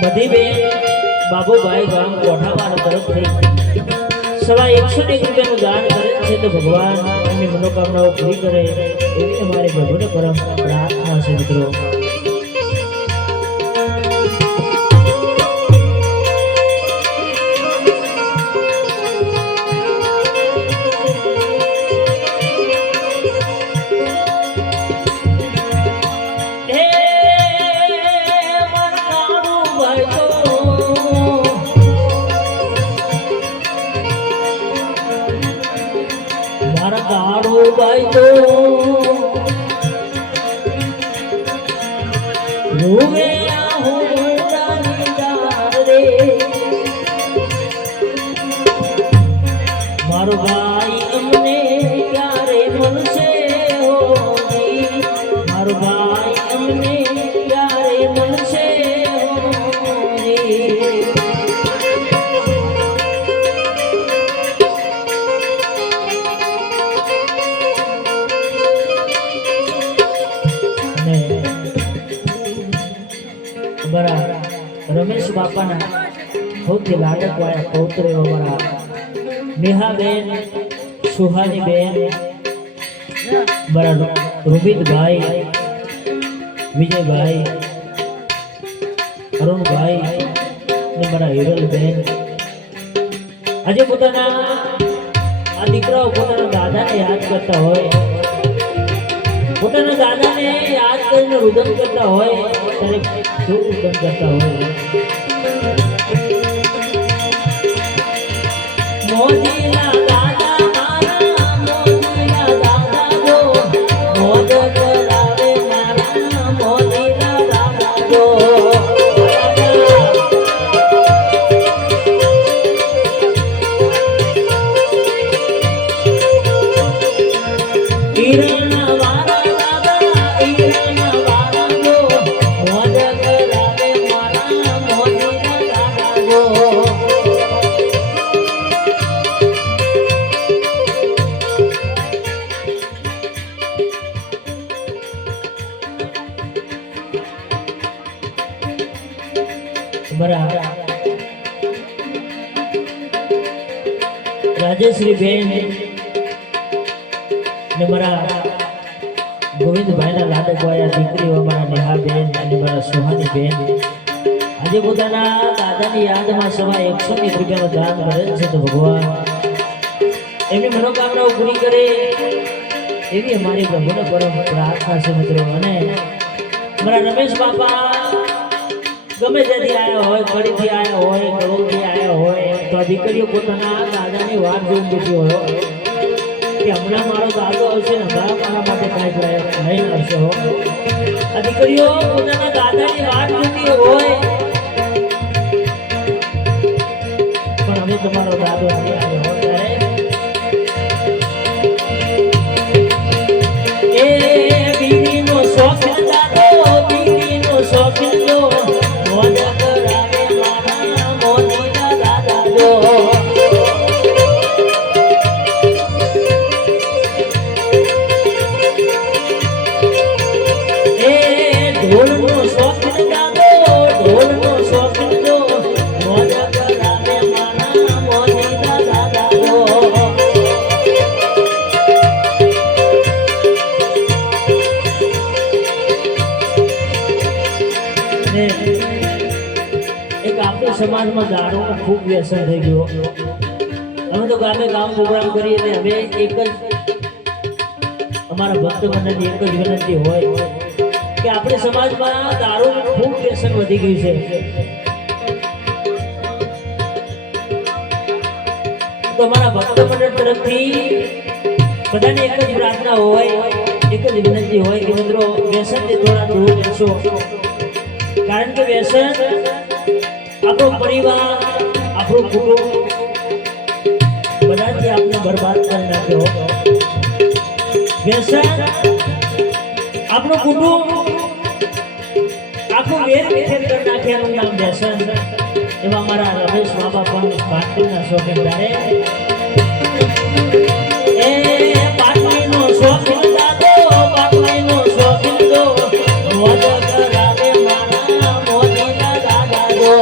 મધીબેન બાબુભાઈ ગામ કોઠાવાળા તરફથી સવા 101 રૂપિયાનું દાન કરે છે તો ભગવાન એમની મનોકામનાઓ પૂરી કરે એવી અમારી પ્રભુને પરમ પ્રાર્થના છે મિત્રો. ભાઈ તો રૂવે આહુરાની રે મારો ભાઈ અમને ક્યારે મળશે હોજી મારો ભાઈ અમને ક્યારે મળશે હોજી. રમેશ બાપાના સૌથી લાડક વાળા પૌત્ર અમારા નેહાબેન સુહાનીબેન બરા રૂબિતભાઈ વિજયભાઈ અરુણભાઈ ને મારા હિરલબેન આજે પોતાના આ દીકરાઓ પોતાના દાદાને યાદ કરતા હોય પોતાના દાદાને યાદ કરીને રુદન કરતા હોય ત્યારે શું રુદન કરતા હોય. મોદીના દાદા મારા મોદીના દાદા ગો મોદ કરાવે મારા મોદીના દાદા ગો રાજેશ્રી બેન ને મારા ગોવિંદભાઈના લાડક વાળા દીકરીઓ મારા નેહાબેન અને મારા સુહાની બેન આજે પોતાના દાદાની યાદમાં સવા 101 રૂપિયાનું દાન કરે છે તો ભગવાન એમની મનોકામનાઓ પૂરી કરે એવી અમારી પ્રભુને પરમ પ્રાર્થના છે મિત્રો. અને મારા રમેશ બાપા ગમે ત્યાંથી આવ્યા હોય કડીથી આવ્યા હોય કરોડથી આવ્યા હોય તો આ દીકરીઓ પોતાના દાદાની વાત જોઈને બેઠી હોય કે હમણાં મારો દાદો આવશે ને હમણાં મારા માટે કાંઈ પ્રયાસ નહીં કરશે હો. આ દીકરીઓ પોતાના દાદાની વાત જોતી હોય પણ અમે તમારો દાદો નહીં આવ્યો હોય ત્યારે એ બીવીનો શોખ દાદો બીવીનો શોખ લો મોજ કરાવે મારા મોદીના દાદા ગો એ ઢોલનો શોખ દાદો ઢોલનો શોખ લો મોજ કરાવે મારા મોદીના દાદા ગો. એક આપણા સમાજમાં દારૂનું ખૂબ વ્યસન થઈ ગયું. અમે તો ગામે ગામ પ્રોગ્રામ કરીએ અને અમે એક જ અમારા ભક્ત મંડળની એક જ વિનંતી હોય કે આપણે સમાજમાં દારૂનું ખૂબ વ્યસન વધી ગયું છે. તો અમારા ભક્ત મંડળ તરફથી બધાની એક જ પ્રાર્થના હોય એક જ વિનંતી હોય કે મિત્રો વ્યસનથી થોડા દૂર રહેશો. કારણ કે વ્યસન આપણો પરિવાર આપણું કુટુંબ બધાથી આપણે બરબાદ કરી નાખ્યો. વ્યસન આપણું કુટુંબ આખું વેર વિખેર કરી નાખ્યાનું નામ વ્યસન. એવા મારા રમેશ બાબા પણ પાટલીના શોખીન ત્યારે એ પાટલીનો શોખીન દાદો પાટલીનો શોખીન દો મોજ કરાવે મારા મોદીના દાદા ગો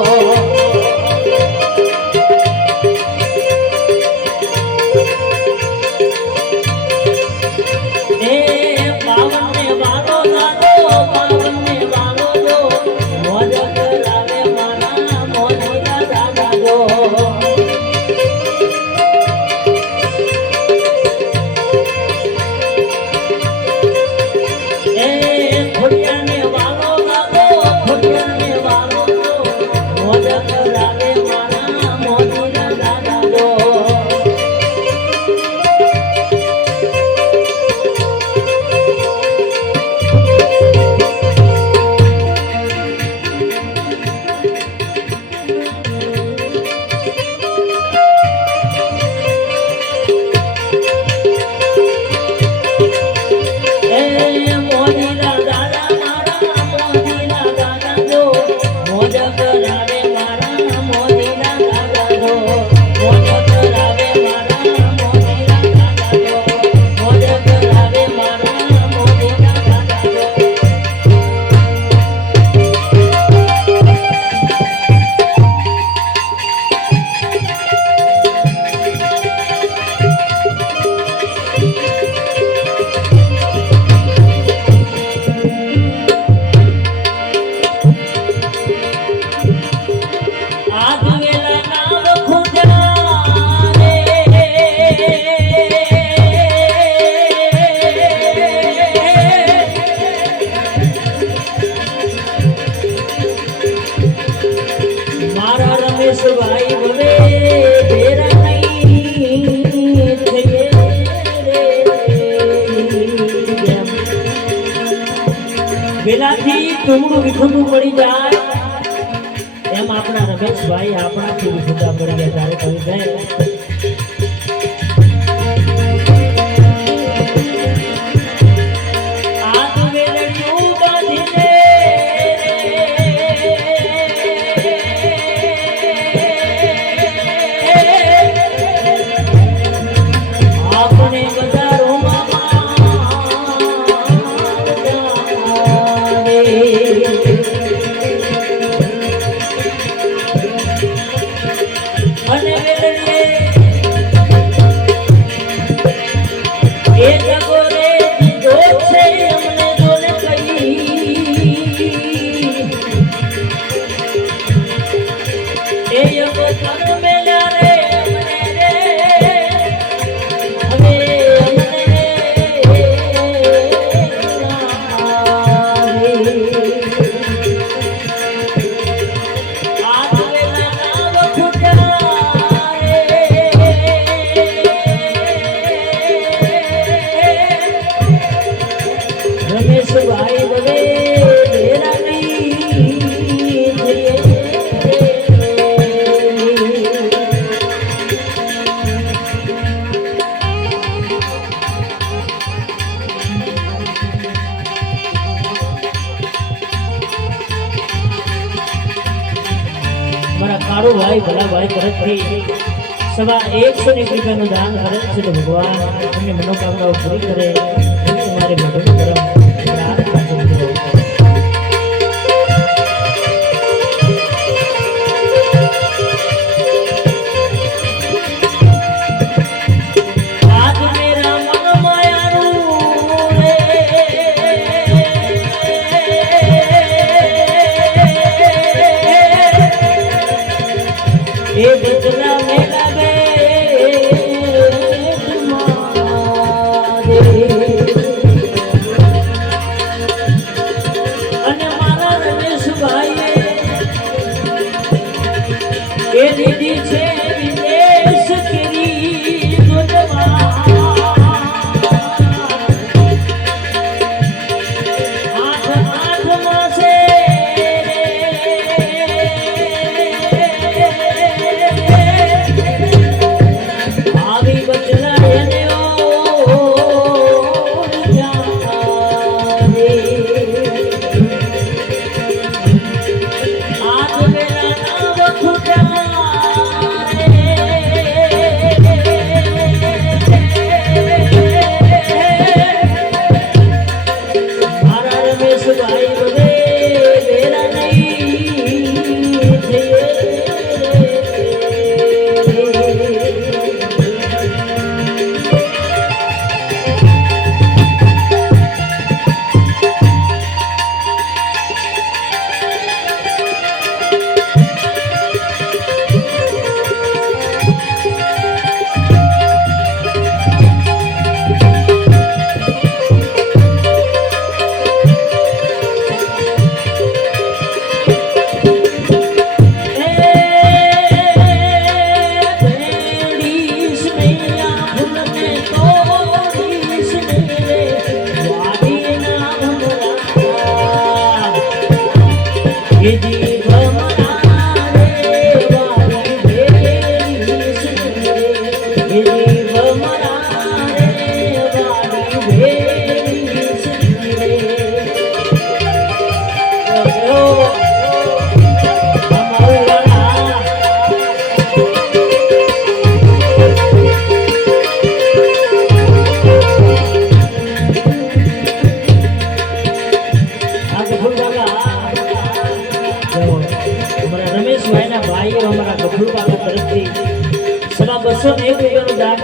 મારા રમેશભાઈ હવે તેરા નહીં થઈએ રે પેલાથી ટુકડું વિખુંડું પડી જાય એમ આપણા રમેશભાઈ આપણાથી વિખુંડા પડી ગયા ત્યારે કહી જાય કાળુ ભાઈ ભલા ભાઈ તરફથી સવા 101 રૂપિયાનું દાન કરે છે તો ભગવાન એમની મનોકામનાઓ પૂરી કરે તમારે મોઢું કરમ પ્રાર્થના કરું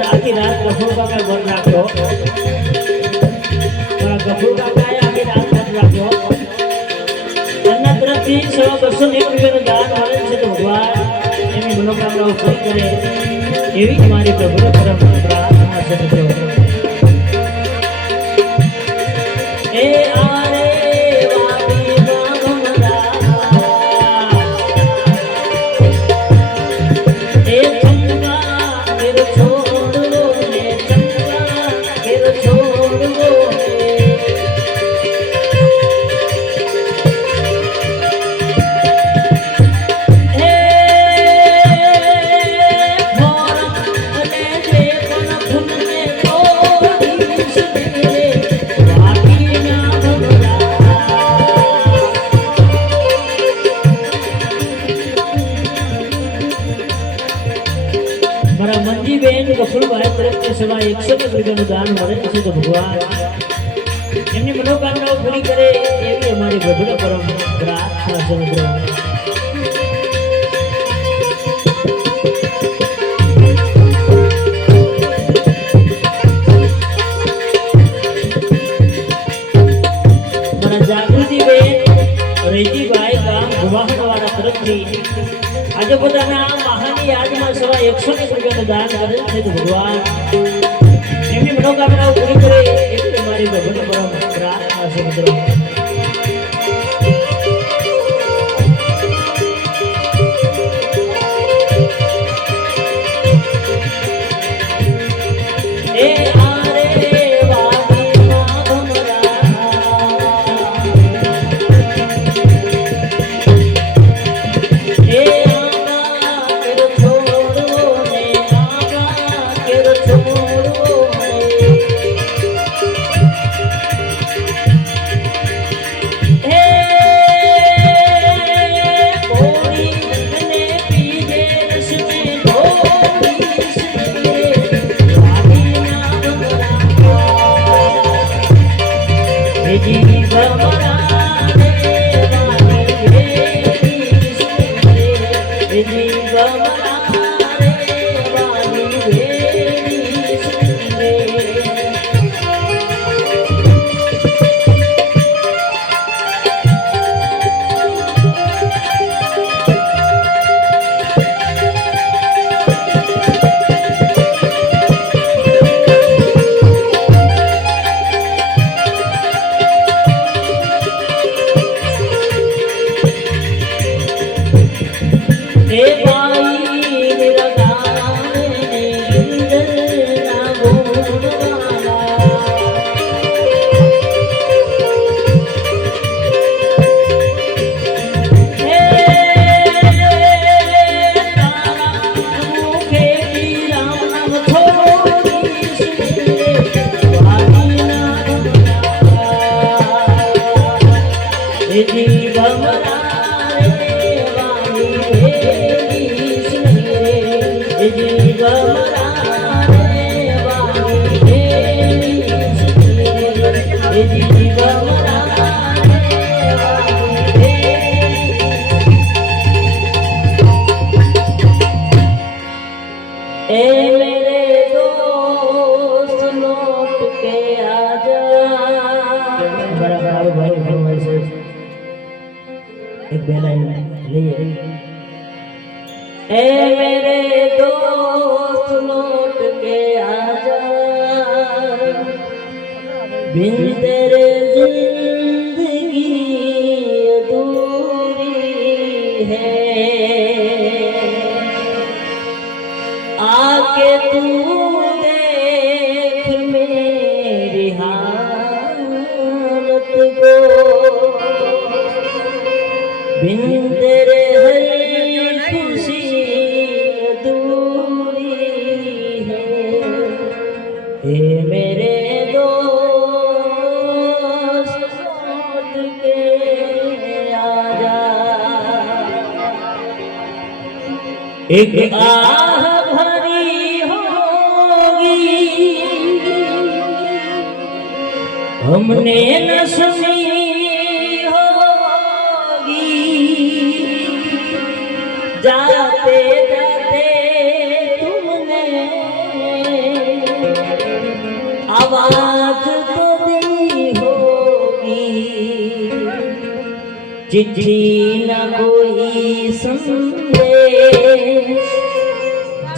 આખી રાત ગફુર કાકા વર રાખો ગફુર કાકા આખી રાત વર રાખો એમના તરફથી 201 રૂપિયાનું દાન મળે છે તો ભગવાન એની મનોકામનાઓ પૂરી કરે એવી તમારી પ્રભુને પરમ પ્રાર્થના છે મિત્રો એ આરે વાડી મારા મંજીબેન ગફુરભાઈ તરફથી સવા 100 રૂપિયાનું દાન મળે છે તો ભગવાન એમની મનોકામનાઓ પૂરી કરે એવી અમારી ગઢડા પરમ પ્રાર્થના છે મિત્રો. જાગૃતિબેન રૈજીભાઈ ગામ ગુવાહાટીવાળા તરફથી આજે પોતાના મહાની યાદમાં સવા 100 રૂપિયાનું દાન કરેલ છે તો ભગવાન એમની મનોકામનાઓ પૂરી કરે એવી અમારી ભગવાન પરમ પ્રાર્થના છે મિત્રો. एक बेला लिए ए मेरे दोस्त लौट के आजा बिन तेरे जिंदगी अधूरी है आके तू देख मेरी हालत को बिन तेरे हर खुशी अधूरी है ए मेरे दोस्त लौट के आजा एक आह भरी होगी हमने न सुनी जाते जाते तुमने आवाज तो दी होगी चिट्ठी न कोई संदेश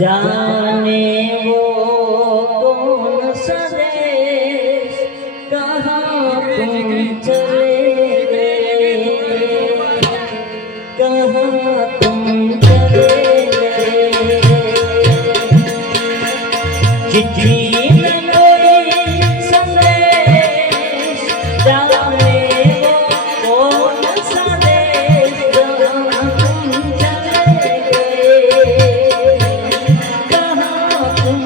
जाने वो कौन सा देश कहाँ तुम चले गए कहाँ चिट्ठी में कोई संदेश जाने वो कौन सा देश जहाँ तुम चले गए कहाँ तुम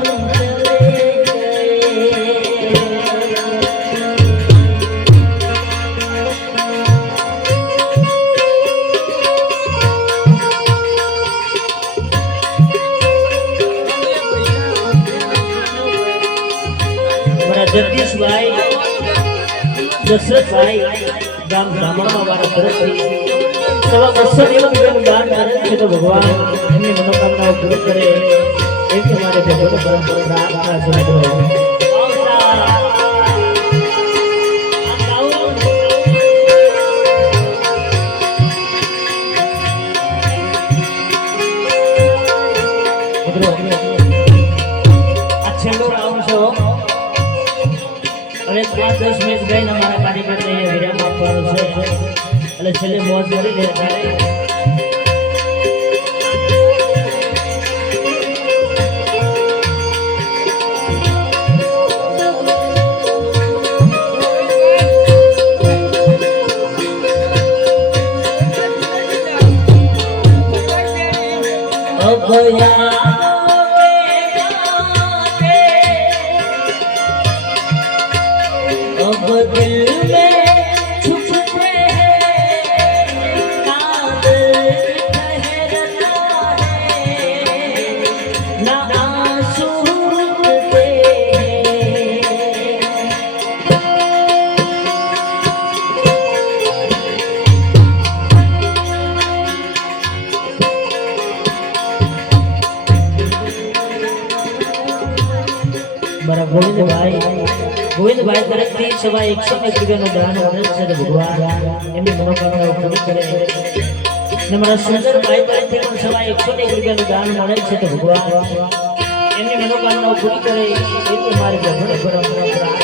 જગદીશભાઈ દશરથભાઈ ગામ બ્રાહ્મણમાં વાળા તરફથી સવા 200 રૂપિયાનું દાન કરે છે તો ભગવાન એમની મનોકામનાઓ પૂરી કરે એવી અમારે ભગવાન પરંપરા પ્રાર્થના છે મિત્રો. આ છેલ્લો રાઉન્ડ છે હવે 5-10 મેચ ગઈને અમારા કાર્યકર્તા અહીંયા વિરામ આપવાનો છે એટલે છેલ્લે મોજ કરી લે ત્યારે अब दिल में छुपते हैं कांद ठहरता है ना आंसू रुकते बड़ा ગોવિંદભાઈ તરફથી સવા 101 રૂપિયાનું દાન મળે છે તો ભગવાન એમની મનોકામનાઓ પૂરી કરે. અને મારા સુંદરભાઈ તરફથી પણ સવા 101 રૂપિયાનું દાન મળે છે તો ભગવાન એમની મનોકામનાઓ પૂરી કરે એટલે મારી ભગવાન પરંપરા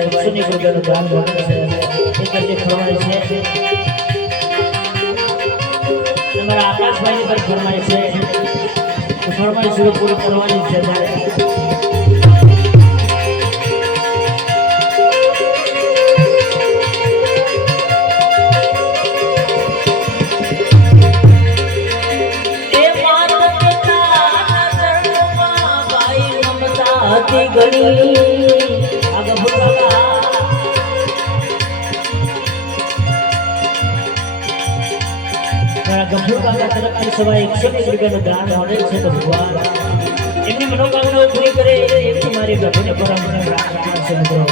સભા 100 રૂપિયાનું દાન મળે છે એક જે ફરમાય છે તમારા આકાશભાઈ પર ફરમાય છે ફરમાય છે પૂરી કરવાની છે ત્યારે ઘણી આગળ ભૂલવા ગંભીર કાકા તરફથી સવાય 120 રૂપિયાનું દાન મળે છે તો ભગવાન એમની મનોકામનાઓ પૂરી કરે એવી મારી પ્રભુને પરમ પ્રાર્થના છે મિત્રો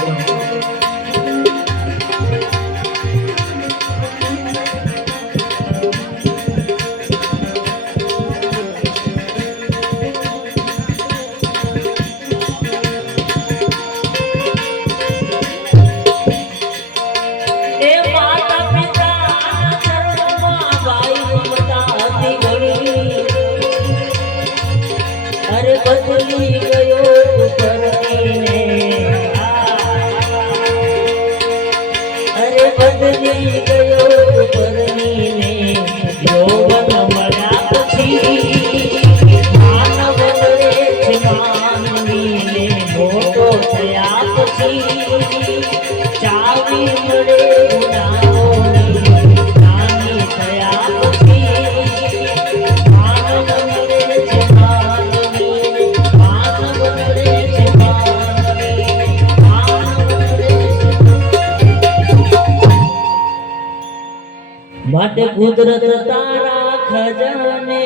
બદલી ગયો પરણીને અરે બદલી ગયો પરણીને યૌવન મળ્યા પછી માનવ રે છે માનવીને મોટો થયા પછી ચાવી મળે ગુનાઓની નાની થયા પછી માનવ મળે છે માટે કુદરત તારા ખજાને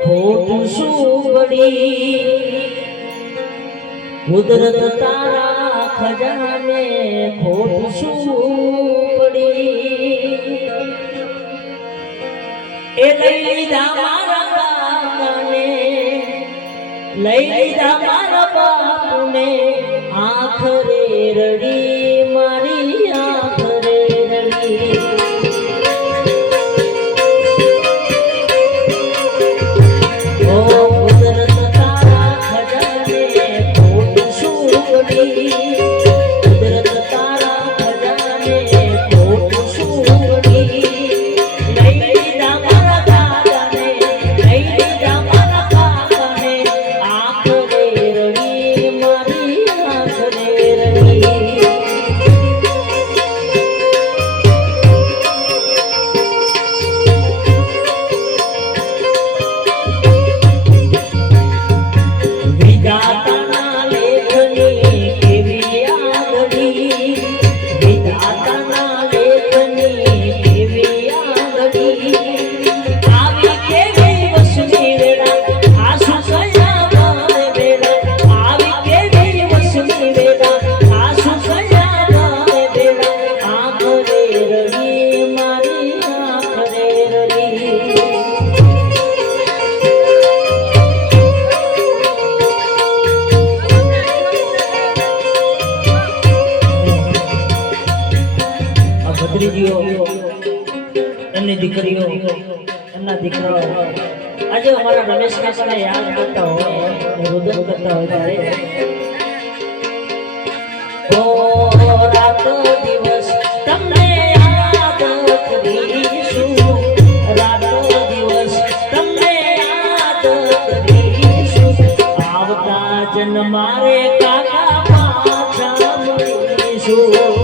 ખોટું શું પડી કુદરત તારા ખજાને ખોટું શું પડી એ લઈ લીધા મારા બાપને લઈ લીધા મારા બાપને આખરે રડી મારી આખરે રડી એમની દીકરીઓ એમના દીકરાઓ આજે અમારા રમેશ કાકાને યાદ કરતા હોય રુદન કરતા હોય ત્યારે રાત દિવસ તમને યાદ કરીશું રાત દિવસ તમને યાદ કરીશું આવતા જન્મારે કાકા પાછા મળીશું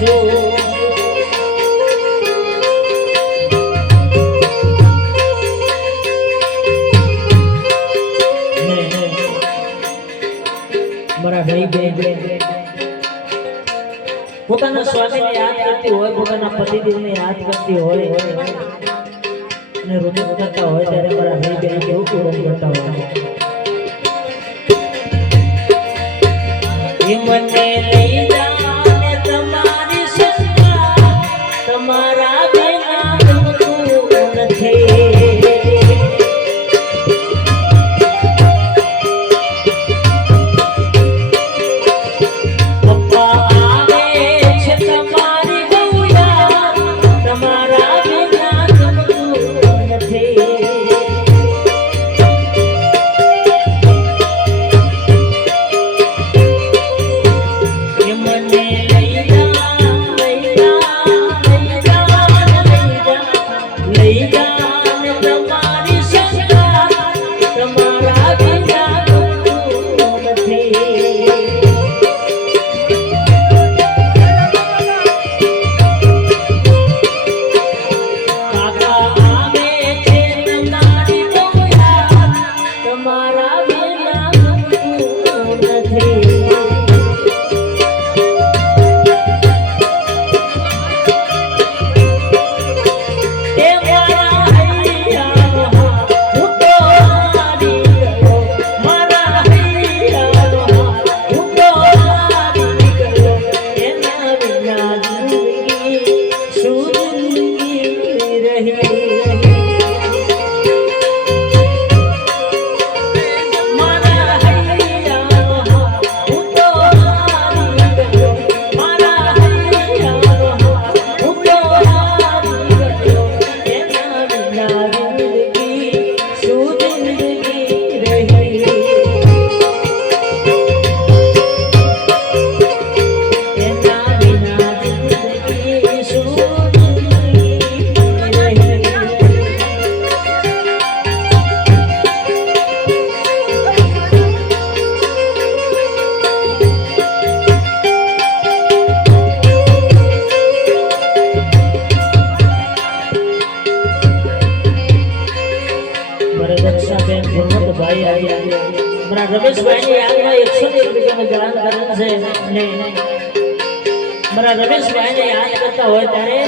મારા ભાઈ બેન પોતાના સ્વામીને યાદ કરતી હોય, પોતાના પતિદેવને યાદ કરતી હોય અને રોદન કરતા હોય ત્યારે મારા ભાઈ બેન કેવું પૂરણ કરતા હોય. મને લઈ જાને તમારી સત્તા, તમારા વિના ગમતું નથી. રમેશભાઈની યાદમાં 101 રૂપિયાનું દાન કરેલ છે અને મારા રમેશભાઈને યાદ કરતા હોય ત્યારે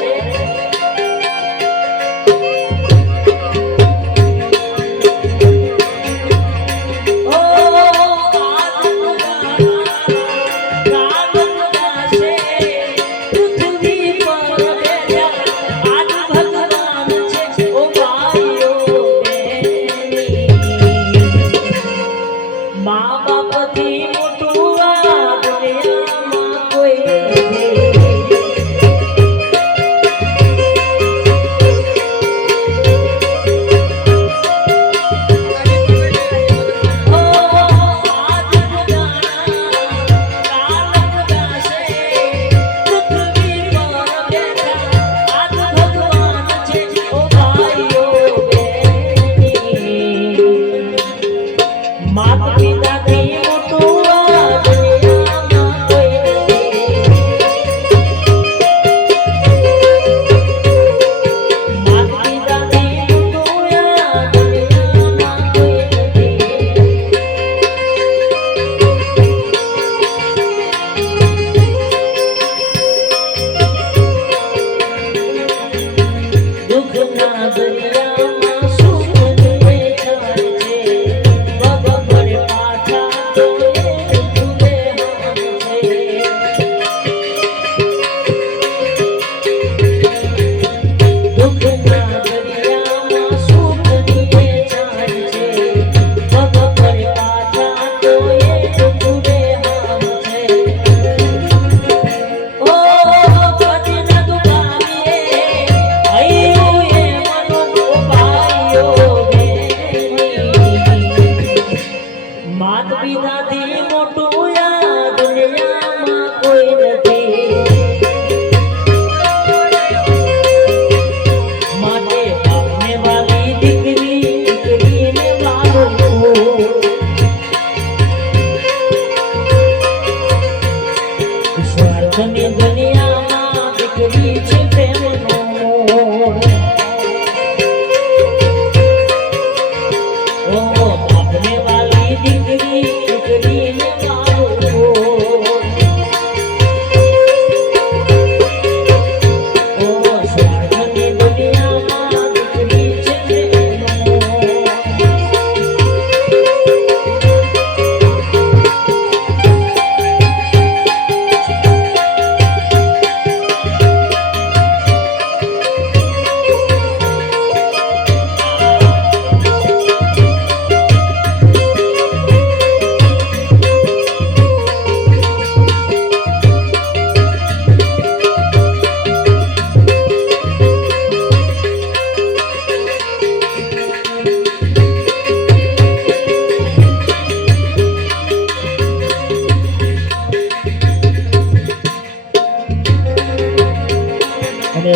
અને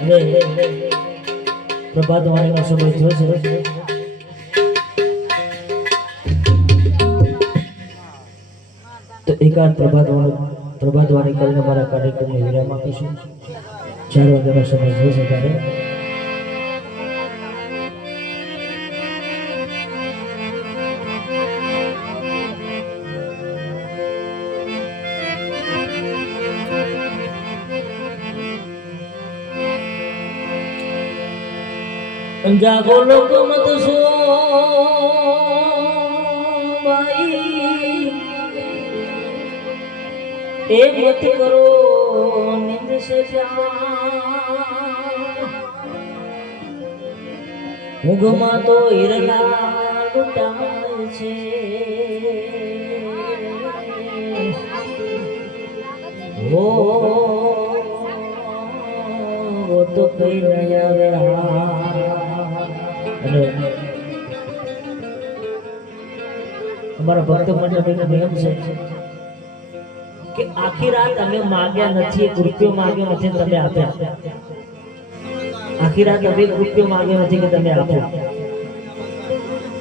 હવે પ્રભાત વાણીનો સમય થયો છે. તો એકાંત પ્રભાત વાણી કરીને મારા કાર્યક્રમને વિરામ આપીશું. 4 વાગ્યાનો સમય થયો છે ત્યારે જાગો લોકો મત સો ભાઈ એ મત કરો નિંદ સે ઊંઘમાં તો હિરલા લૂંટાય છે. ઓ તો કઈ નહીં આવે. અને અમારા ભક્ત મંડળનો નિયમ છે કે આખી રાત અમે માગ્યા નથી, 1 રૂપિયો માગ્યો નથી, તમે આપ્યા. આખી રાત અમે 1 રૂપિયો માગ્યો નથી કે તમે આપ્યા,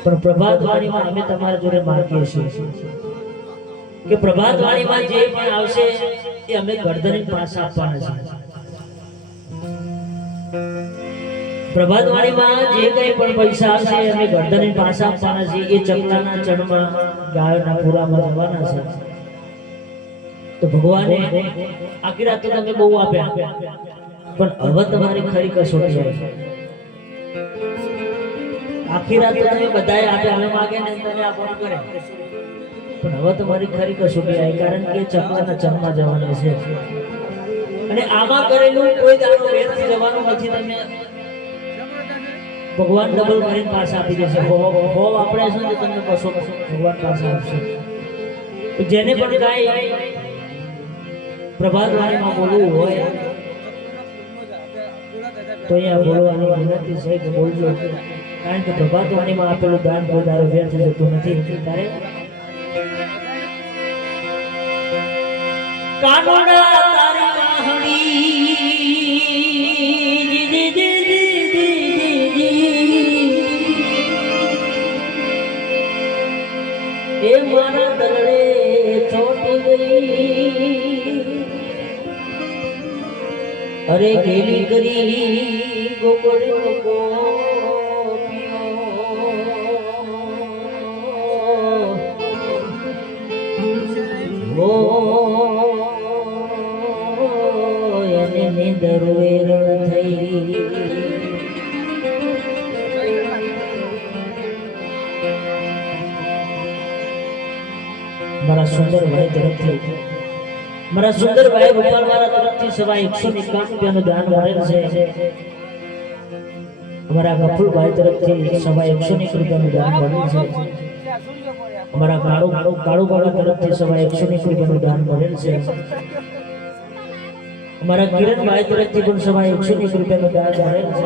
પણ પ્રભાત વાણીમાં અમે તમારા જોડે માગીએ છીએ કે પ્રભાત વાણીમાં જે પણ આવશે એ અમે ગરદન પાસે આપવાના છે. પ્રભાત વાણીમાં જે કઈ પણ પૈસા આવશે અમે ગરદન પાસે આપવાના છે. એ ચકલાના ચણમાં ગાયોના પૂરામાં જવાના છે. તો ભગવાને આખી રાત તો તમે બહુ આપ્યા, પણ હવે તમારી ખરી કસોટી આવી. આખી રાત તો તમે બધાએ આપ્યા, અમે માગ્યા ને તમે આપવાનું કરે, પણ હવે તમારી ખરી કસોટી આવી, કારણ કે ચકલાના ચણમાં જવાના છે. અને આમાં કરેલું કોઈ દાડો વ્યર્થ જવાનું નથી. તમે ભગવાન ડબલ કરીને પાછા આપી દેશે. હોવ આપણે શું છે તમને બસો ભગવાન પાસે આપશે. જેને પણ કાંઈ પ્રભાત વાણીમાં બોલવું હોય તો અહીંયા બોલવાની વિનંતી છે કે બોલજો, કારણ કે પ્રભાત વાણીમાં આપેલું દાન કોઈ દાડો વ્યર્થ જતું નથી. ત્યારે કાનુડા તારી વાહણી એ મારા દલડે છોટી ગઈ. અરે ગેલી કરી ગોગોડે એને નીંદર વેરણ થઈ. મારા સુંદર ભાઈ તરફથી, મારા સુંદર ભાઈ ગોપાલ મારા તરફથી સવા 151 રૂપિયાનું દાન મળેલ છે. અમારા ગફુલ ભાઈ તરફથી સવા 101 રૂપિયાનું દાન મળેલ છે. અમારા કાળુ તરફથી સવા 101 રૂપિયાનું દાન મળેલ છે. અમારા કિરણભાઈ તરફથી પણ સવા 101 રૂપિયાનું દાન મળેલ છે.